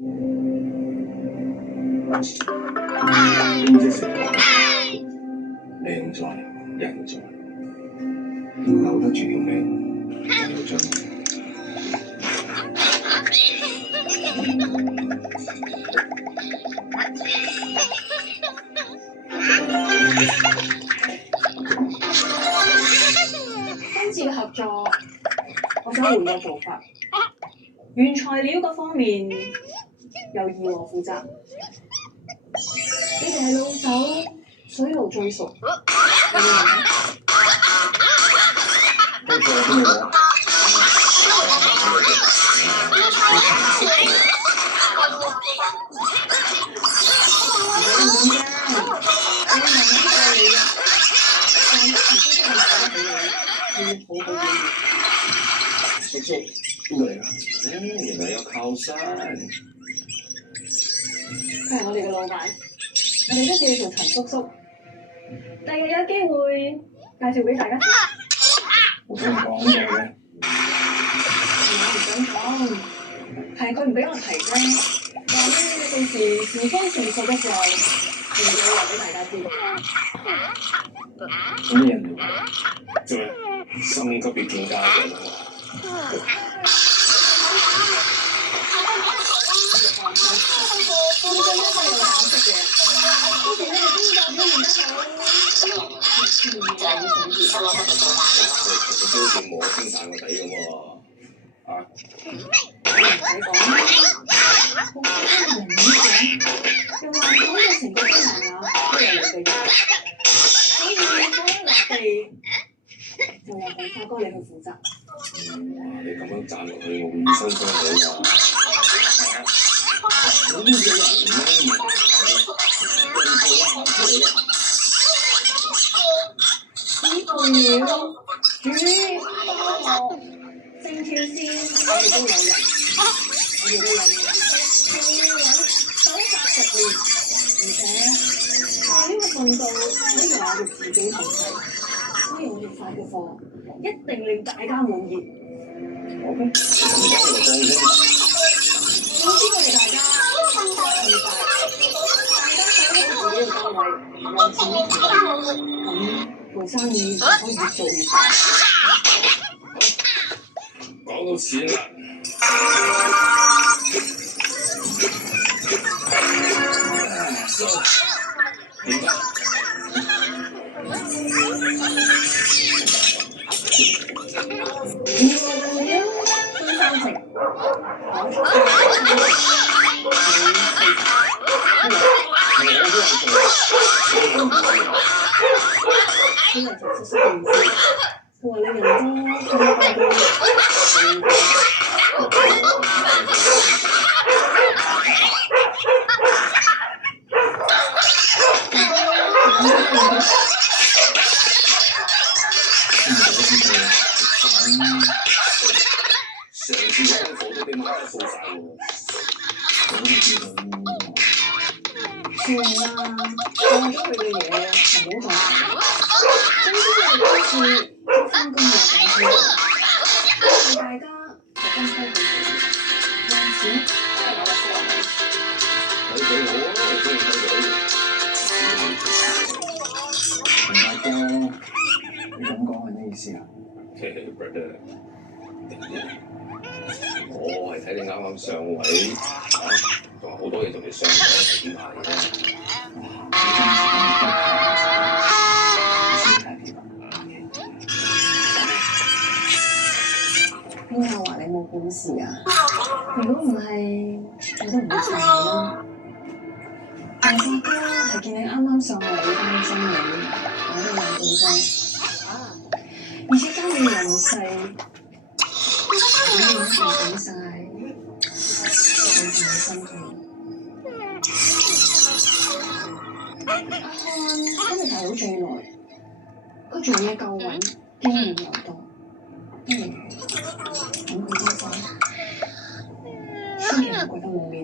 點知成個命在人在，要留得住條命，就要將今次嘅合作，我想換個做法，原材料嗰方面由義和負責。你哋係老手，水路最熟，有冇問題？跟住有邊個啊？叔叔，邊個嚟㗎？原來有靠山。佢係我哋嘅老闆，我哋都叫佢做陳叔叔。第日有機會介紹俾大家。我想講嘢嘅。我唔想講，係佢唔俾我提啫。話咩？到時時機成熟嘅時候，就會話俾大家知。咩人嚟㗎？做咩？心急別見家長啊！好似摸清晒個底咁喎，啊！唔使講啦，好多人咁講，又話講到成個東南亞都有你嘅嘢，所以放一落地就由紅花哥你去負責。哇！你咁樣讚落去，我會以身相許㗎。我呢個人咧，呢個料煮包樂整條線，我哋都有人，仲要揾手法熟練，而且我呢個份度可以話我哋自己控制，所以我哋發嘅貨一定令大家滿意。我嘅總之我哋大家分工明白，大家守好自己嘅崗位，有錢咁做生意就可以越做越大。講到錢啦，點解？上次嗰間貨都俾買掃晒喎，算啦，過咗佢嘅嘢就唔好再提。總之我哋今次都翻工有講先，為大家就分開佢哋，賺錢係我嘅責任。睇佢好啊，我中意睇佢。陳大哥，你咁講係咩意思啊？brother， 我係睇你啱啱上位，仲有好多嘢仲未上位，點排啫？邊個話你冇本事啊？如果唔係，我都唔會請你啦。大哥係見你啱啱上嚟擔心你，我都諗到啫。而且家裏人細，你已經俾晒，你唔辛苦。阿漢跟你提好最耐，佢做嘢夠穩，經驗又多，等佢幫手，千祈唔好覺得冇面。